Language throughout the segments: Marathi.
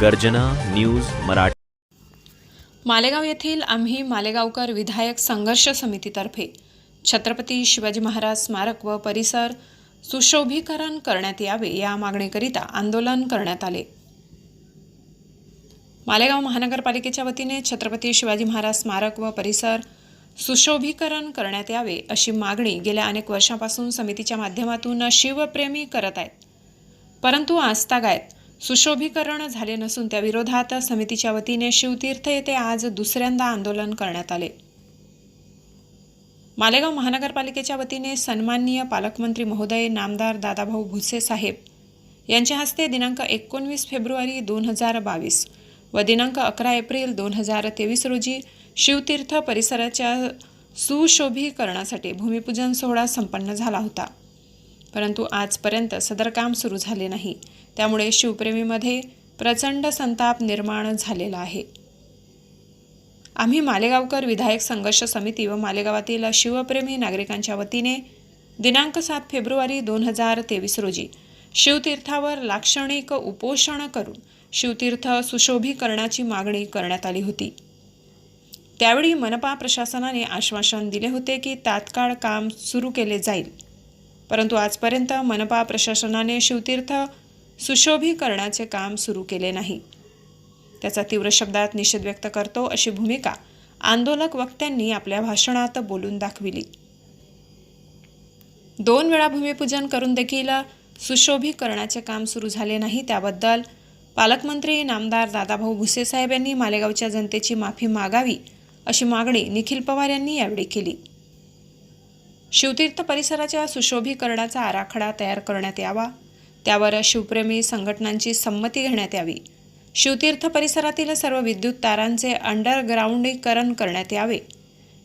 गर्जना न्यूज मराठी. मालेगाव येथील आम्ही मालेगावकर विधायक संघर्ष समितीतर्फे छत्रपती शिवाजी महाराज स्मारक व परिसर सुशोभीकरण करण्यात यावे या मागणीकरिता आंदोलन करण्यात आले. मालेगाव महानगरपालिकेच्या वतीने छत्रपती शिवाजी महाराज स्मारक व परिसर सुशोभीकरण करण्यात यावे अशी मागणी गेल्या अनेक वर्षांपासून समितीच्या माध्यमातून शिवप्रेमी करत आहेत. परंतु आजतागायत सुशोभीकरण झाले नसून त्या विरोधात समितीच्या वतीने शिवतीर्थ येथे आज दुसऱ्यांदा आंदोलन करण्यात आले. मालेगाव महानगरपालिकेच्या वतीने सन्माननीय पालकमंत्री महोदय नामदार दादाभाऊ भुसे साहेब यांच्या हस्ते दिनांक एकोणवीस फेब्रुवारी दोन हजार बावीस व दिनांक अकरा एप्रिल दोन हजार तेवीस रोजी शिवतीर्थ परिसराच्या सुशोभीकरणासाठी भूमिपूजन सोहळा संपन्न झाला होता. परंतु आजपर्यंत सदर काम सुरू झाले नाही. त्यामुळे शिवप्रेमीमध्ये प्रचंड संताप निर्माण झालेला आहे. आम्ही मालेगावकर विधायक संघर्ष समिती व मालेगावातील शिवप्रेमी नागरिकांच्या वतीने दिनांक सात फेब्रुवारी दोन हजार तेवीस रोजी शिवतीर्थावर लाक्षणिक उपोषण करून शिवतीर्थ सुशोभीकरणाची मागणी करण्यात आली होती. त्यावेळी मनपा प्रशासनाने आश्वासन दिले होते की तात्काळ काम सुरू केले जाईल. परंतु आजपर्यंत मनपा प्रशासनाने शिवतीर्थ सुशोभीकरणाचे काम सुरू केले नाही. त्याचा तीव्र शब्दात निषेध व्यक्त करतो अशी भूमिका आंदोलक वक्त्यांनी आपल्या भाषणात बोलून दाखविली. दोन वेळा भूमिपूजन करून देखील सुशोभीकरणाचे काम सुरू झाले नाही त्याबद्दल पालकमंत्री नामदार दादाभाऊ भुसेसाहेब यांनी मालेगावच्या जनतेची माफी मागावी अशी मागणी निखिल पवार यांनी यावेळी केली. शिवतीर्थ परिसराच्या सुशोभीकरणाचा आराखडा तयार करण्यात यावा त्यावर शिवप्रेमी संघटनांची संमती घेण्यात यावी. शिवतीर्थ परिसरातील सर्व विद्युत तारांचे अंडरग्राऊंडीकरण करण्यात यावे.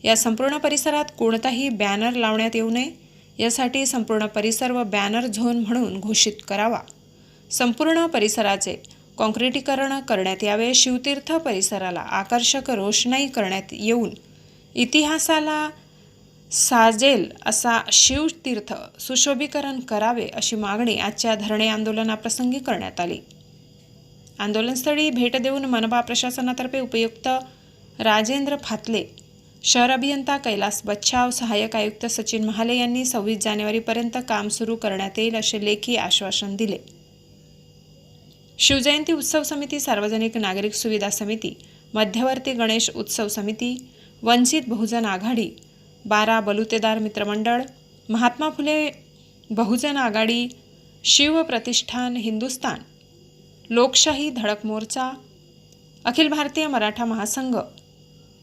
या संपूर्ण परिसरात कोणताही बॅनर लावण्यात येऊ नये. यासाठी संपूर्ण परिसर व बॅनर झोन म्हणून घोषित करावा. संपूर्ण परिसराचे कॉन्क्रिटीकरण करण्यात यावे. शिवतीर्थ परिसराला आकर्षक रोषणाई करण्यात येऊन इतिहासाला साजेल असा शिवतीर्थ सुशोभीकरण करावे अशी मागणी आजच्या धरणे आंदोलनाप्रसंगी करण्यात आली. आंदोलनस्थळी भेट देऊन मनपा प्रशासनातर्फे उपयुक्त राजेंद्र फातले शहर अभियंता कैलास बच्छाव सहाय्यक आयुक्त सचिन महाले यांनी सव्वीस जानेवारीपर्यंत काम सुरू करण्यात येईल असे लेखी आश्वासन दिले. शिवजयंती उत्सव समिती सार्वजनिक नागरिक सुविधा समिती मध्यवर्ती गणेश उत्सव समिती वंचित बहुजन आघाडी बारा बलुतेदार मित्रमंडळ महात्मा फुले बहुजन आघाडी शिव प्रतिष्ठान हिंदुस्तान लोकशाही धडक मोर्चा अखिल भारतीय मराठा महासंघ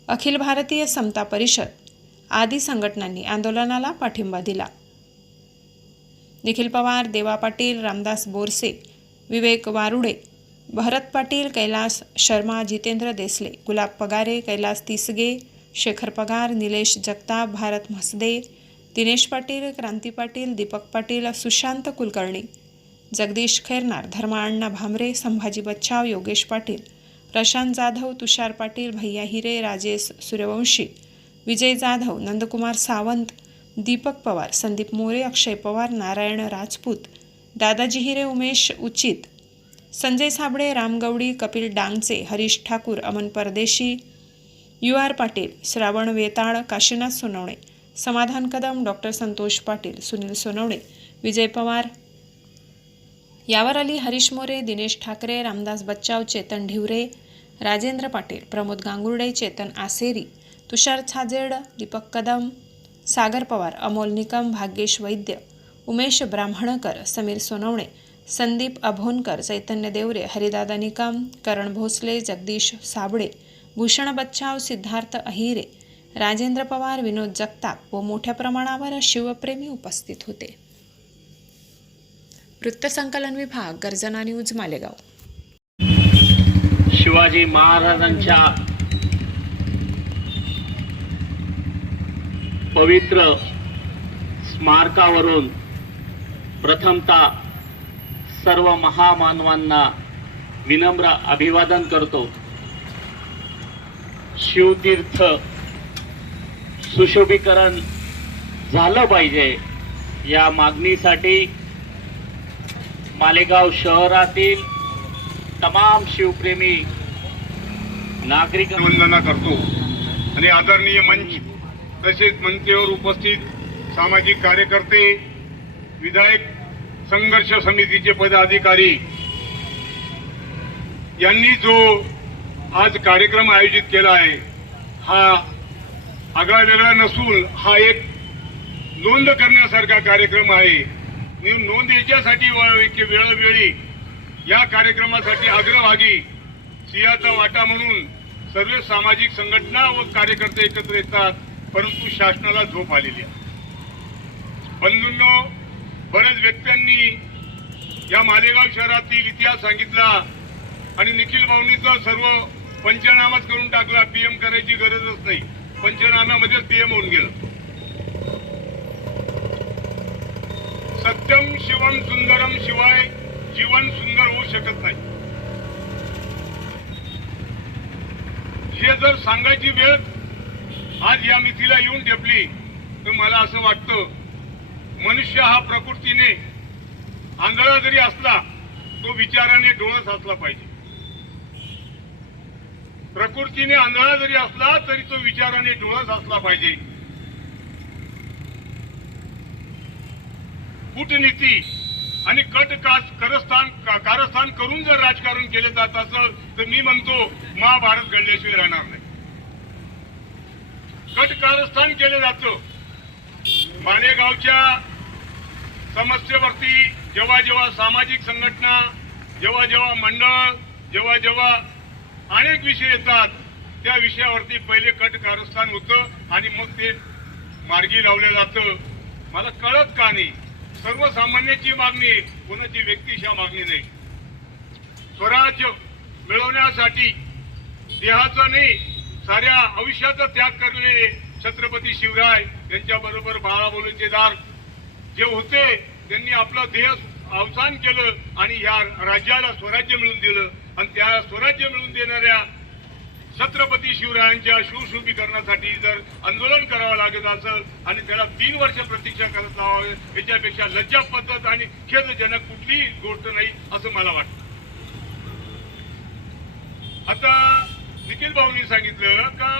अखिल भारतीय समता परिषद आदी संघटनांनी आंदोलनाला पाठिंबा दिला. निखिल पवार देवा पाटील रामदास बोरसे विवेक वारुडे भरत पाटील कैलास शर्मा जितेंद्र देसले गुलाब पगारे कैलास तिसगे शेखर पगार निलेश जगताप भारत म्हसदे दिनेश पाटील क्रांती पाटील दीपक पाटील सुशांत कुलकर्णी जगदीश खैरनार धर्मा अण्णा भामरे संभाजी बच्छाव योगेश पाटील प्रशांत जाधव तुषार पाटील भैया हिरे राजेश सूर्यवंशी विजय जाधव नंदकुमार सावंत दीपक पवार संदीप मोरे अक्षय पवार नारायण राजपूत दादाजी हिरे उमेश उचित Sanjay Sable रामगवडी Kapil डांगचे Harish Thakur Aman Pardeshi U R Patil Shravan Vetal Kashinath Sonawane. Samadhan Kadam doctor Santosh Patil Sunil Sonawane. Vijay Pawar. Yawar Ali Harish More Dinesh Thackeray Ramdas बच्चाव चेतन ढिवरे राजेंद्र पाटील प्रमोद गांगुर्डे चेतन आसेरी तुषार छाजेड दीपक कदम सागर पवार अमोल निकम भाग्येश वैद्य उमेश ब्राह्मणकर समीर सोनवणे संदीप अभोनकर चैतन्य देवरे हरिदादा निकम करण भोसले जगदीश साबळे भूषण बच्चाव सिद्धार्थ अहिरे राजेंद्र पवार विनोद जगताप व मोठ्या प्रमाणावर शिवप्रेमी उपस्थित होते. वृत्तसंकलन विभाग गर्जना न्यूज मालेगाव. शिवाजी महाराजांच्या पवित्र स्मारकावरून प्रथमता सर्व महामानवांना विनम्र अभिवादन करतो. शिवतीर्थ सुशोभीकरण झालं पाहिजे. या मागणीसाठी मालेगाव शहरातील तमाम शिवप्रेमी नागरिक वंदना करतो. आणि आदरणीय मंच तसेच मंचेवर उपस्थित सामाजिक कार्यकर्ते विधायक संघर्ष समितीचे पदाधिकारी यांनी जो आज कार्यक्रम आयोजित केला आहे. हा आगळा वेगळा नसून हा एक नोंद करण्यासारखा कार्यक्रम आहे. मी नोंद याच्यासाठी वेळोवेळी या कार्यक्रमासाठी अग्रभागी सिंहाचा वाटा म्हणून सर्व सामाजिक संघटना व कार्यकर्ते एकत्र येतात परंतु शासनाला झोप आलेली आहे. बंधूंनो बऱ्याच व्यक्त्यांनी या मालेगाव शहरातील इतिहास सांगितला आणि निखिल भाऊनीचा सर्व पंचनामाच करून टाकला पीएम करायची गरजच नाही. पंचनाम्यामध्येच पीएम होऊन गेलं. सत्यम शिवम सुंदरम शिवाय जीवन सुंदर होऊ शकत नाही. हे जर सांगायची वेळ आज या मिथीला येऊन ठेपली तर मला असं वाटतं मनुष्य हा प्रकृतीने आंधळा जरी असला तो विचाराने डोळस असला पाहिजे. प्रकृतीने आंधळा जरी असला तरी तो विचाराने डोळस असला पाहिजे. कूटनीती आणि कट कारस्थान का- कारस्थान करून जर राजकारण केले जात असेल तर मी म्हणतो महाभारत घडल्याशिवाय राहणार नाही. कट कारस्थान केलं जातं. मालेगावच्या समस्येवरती जेव्हा जेव्हा सामाजिक संघटना जेव्हा जेव्हा मंडळ जेव्हा जेव्हा अनेक विषय येतात. त्या विषयावरती पहिले कट कारस्थान होतं आणि मग ते मार्गी लावलं जातं. मला कळत का नाही? सर्वसामान्याची मागणी कोणाची व्यक्तीच्या मागणी नाही. स्वराज्य मिळवण्यासाठी देहाचा नाही साऱ्या आयुष्याचा त्याग करलेले छत्रपती शिवराय यांच्या बरोबर बाळा दार. जे होते त्यांनी आपलं देह अवसान केलं आणि या राज्याला स्वराज्य मिळवून दिलं. आणि त्या स्वराज्य मिळवून देणाऱ्या छत्रपती शिवरायांच्या शिवशुभीकरणासाठी जर आंदोलन करावं लागत असेल आणि त्याला तीन वर्ष प्रतीक्षा करत लावावे याच्यापेक्षा लज्जा पद्धत आणि खेदजनक कुठलीही गोष्ट नाही असं मला वाटतं. आता निखिल भाऊनी सांगितलं का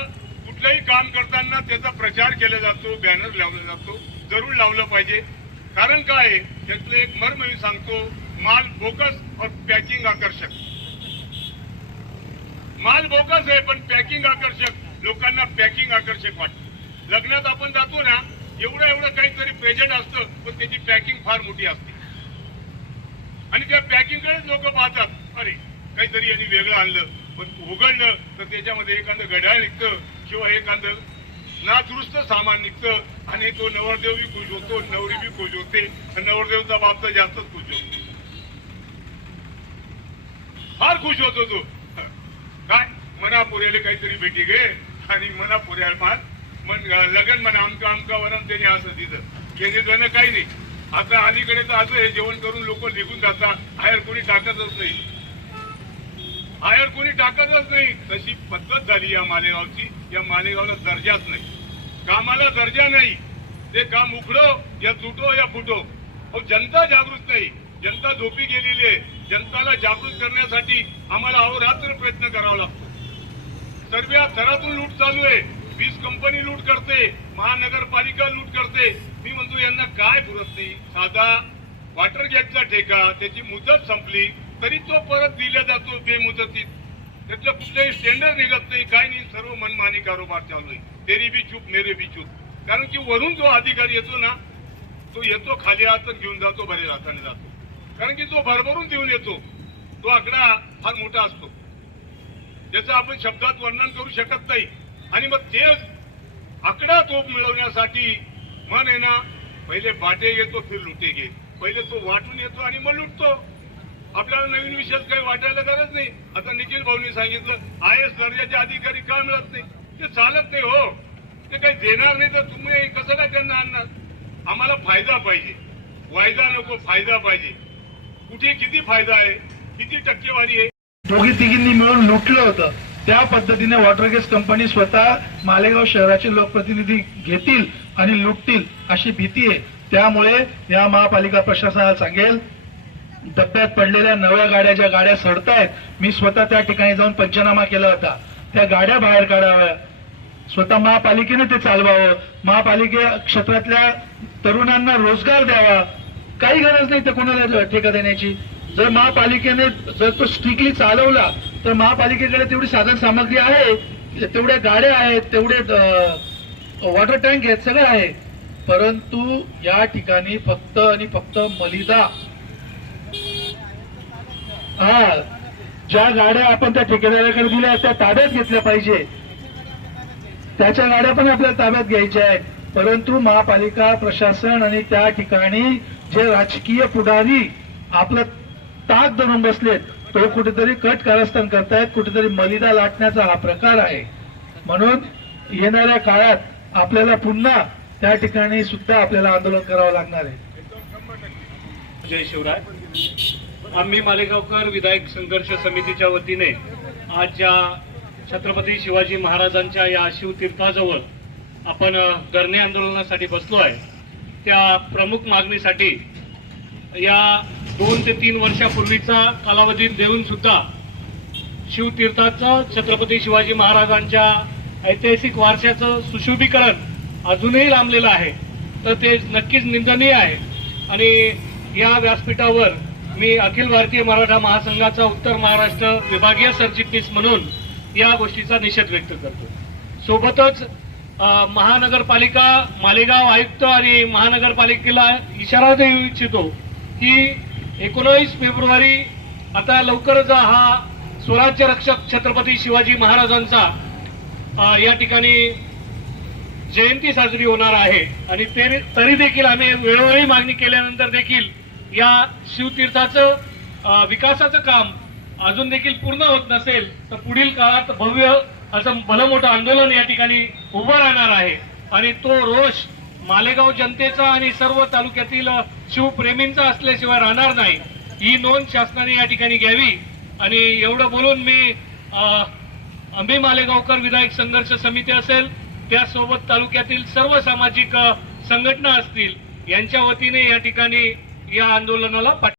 कुठलंही काम करताना त्याचा प्रचार केला जातो बॅनर लावला जातो जरूर लावलं पाहिजे. कारण काय आहे? त्यातलं एक मर्म मी सांगतो माल फोकस और पॅकिंग आकर्षक. माल बोकस आहे पण पॅकिंग आकर्षक. लोकांना पॅकिंग आकर्षक वाटतं. लग्नात आपण जातो ना एवढं एवढं काहीतरी प्रेझेंट असतं पण त्याची पॅकिंग फार मोठी असते. आणि त्या पॅकिंगकडेच लोक पाहतात. अरे काहीतरी यांनी वेगळं आणलं पण उघडलं तर त्याच्यामध्ये एखादं घड्याळ निघतं किंवा एखादं नादुरुस्त सामान निघतं आणि तो नवरदेव बी खुश होतो नवरी बी खुश होते नवरदेवचा बाप तर जास्तच खुश होतो. फार खुश होतो तो. मना पुऱ्याले काहीतरी भेटी गे आणि मना पुऱ्या मार मन लगन म्हणा आमका आमका वरम त्याने असं दिलं. केले जण काही नाही. आता अलीकडे तर असं हे जेवण करून लोक निघून जातात. बाहेर कोणी टाकतच नाही. बाहेर कोणी टाकतच नाही. तशी पद्धत झाली या मालेगावची. या मालेगावला दर्जाच नाही. कामाला दर्जा नाही. ते काम उखडो या तुटो या फुटो. अहो जनता जागृत नाही. जनता झोपी गेलेली आहे. जनताला जागृत करण्यासाठी आम्हाला अहोरात्र प्रयत्न करावा लागतो. सर्व थरातून लूट चालू आहे. वीज कंपनी लूट करते महानगरपालिका लूट करते. मी म्हणतो यांना काय पुरत नाही. साधा वॉटर गॅसचा ठेका त्याची मुदत संपली तरी तो परत दिला जातो बेमुदतीत. त्यातलं कुठलंही स्टँडर्ड निघत नाही काय नाही सर्व मनमानी कारोबार चालू आहे. तेरी बी चूप मेरे बी चूप कारण की वरून जो अधिकारी येतो ना तो येतो खाली हातात घेऊन जातो बरे हाताने जातो. कारण की तो भरभरून देऊन येतो. तो आकडा फार मोठा असतो. त्याचं आपण शब्दात वर्णन करू शकत नाही. आणि मग ते आकडा तो मिळवण्यासाठी मन आहे ना पहिले बाटे घेतो फिर लुटे घे पहिले तो वाटून येतो आणि मग लुटतो. आपल्याला नवीन विषयात काही वाटायला गरज नाही. आता निखिल भाऊनी सांगितलं आय एस दर्जाचे अधिकारी का मिळत नाही? ते चालत नाही हो. ते काही देणार नाही तर तुम्ही कसं काय त्यांना आणणार? आम्हाला फायदा पाहिजे. वायदा नको फायदा पाहिजे. कुठे किती फायदा आहे? किती टक्केवारी आहे? दोघी तिघींनी मिळून लुटलं होतं. त्या पद्धतीने वॉटर गॅस कंपनी स्वतः मालेगाव शहराचे लोकप्रतिनिधी घेतील आणि लुटतील अशी भीती आहे. त्यामुळे या महापालिका प्रशासनाला सांगेल डब्यात पडलेल्या नव्या गाड्या ज्या गाड्या सडतायत मी स्वतः त्या ठिकाणी जाऊन पंचनामा केला होता. त्या गाड्या बाहेर काढाव्या. स्वतः महापालिकेने ते चालवावं. महापालिके क्षेत्रातल्या तरुणांना रोजगार द्यावा. काही गरज नाही तर कोणाला ठेका देण्याची. जर महापालिकेने जर तो स्ट्रिक्टली चालवला तर महापालिकेकडे तेवढी साधन सामग्री आहे तेवढ्या गाड्या आहेत तेवढे वॉटर टँक आहेत सगळं आहे. परंतु या ठिकाणी फक्त आणि फक्त मलिदा. हा ज्या गाड्या आपण त्या ठेकेदाराकडे दिल्या त्या ताब्यात घेतल्या पाहिजे. त्याच्या गाड्या पण आपल्याला ताब्यात घ्यायच्या आहेत. परंतु महापालिका प्रशासन आणि त्या ठिकाणी जे राजकीय पुढारी आपलं ताक धरून बसलेत. तो कुठेतरी कट कारस्थान करतायत कुठेतरी मलिदा लाटण्याचा हा प्रकार आहे. म्हणून येणाऱ्या काळात आपल्याला पुन्हा त्या ठिकाणी सुद्धा आपल्याला आंदोलन करावं लागणार आहे. जय शिवराय. आम्ही मालेगावकर विधायक संघर्ष समितीच्या वतीने आज ज्या छत्रपती शिवाजी महाराजांच्या या शिवतीर्थाजवळ आपण गरणे धरणे आंदोलनासाठी बसलो आहे. त्या प्रमुख मागणीसाठी या दोन ते तीन वर्षापूर्वीचा कालावधी देऊन सुद्धा शिवतीर्थाचं छत्रपती शिवाजी महाराजांच्या ऐतिहासिक वारशाचं सुशोभीकरण अजूनही लांबलेलं आहे. तर ते नक्कीच निंदनीय आहे. आणि या व्यासपीठावर मी अखिल भारतीय मराठा महासंघाचा उत्तर महाराष्ट्र विभागीय सरचिटणीस म्हणून या गोष्टीचा निषेध व्यक्त करतो. सोबतच महानगरपालिका मालेगाव आयुक्त आणि महानगरपालिकेला इशारा देऊ इच्छितो की एकोणीस फेब्रुवारी आता लवकरच हा स्वराज्य रक्षक छत्रपती शिवाजी महाराजांचा या ठिकाणी जयंती साजरी होणार आहे. आणि ते तरी देखील आम्ही वेळोवेळी मागणी केल्यानंतर देखील या शिवतीर्थाचं विकासाचं काम अजून देखील पूर्ण होत नसेल तर पुढील काळात भव्य असं भलं मोठं आंदोलन या ठिकाणी उभं राहणार आहे. आणि तो रोष मालेगाव जनतेचा आणि सर्व तालुक्यातील शिवप्रेमींचा असल्याशिवाय राहणार नाही. ही नोंद शासनाने या ठिकाणी घ्यावी. आणि एवढं बोलून मी अ, आम्ही मालेगावकर विधायक संघर्ष समिती असेल त्यासोबत तालुक्यातील सर्व सामाजिक संघटना असतील यांच्या वतीने या ठिकाणी या आंदोलनाला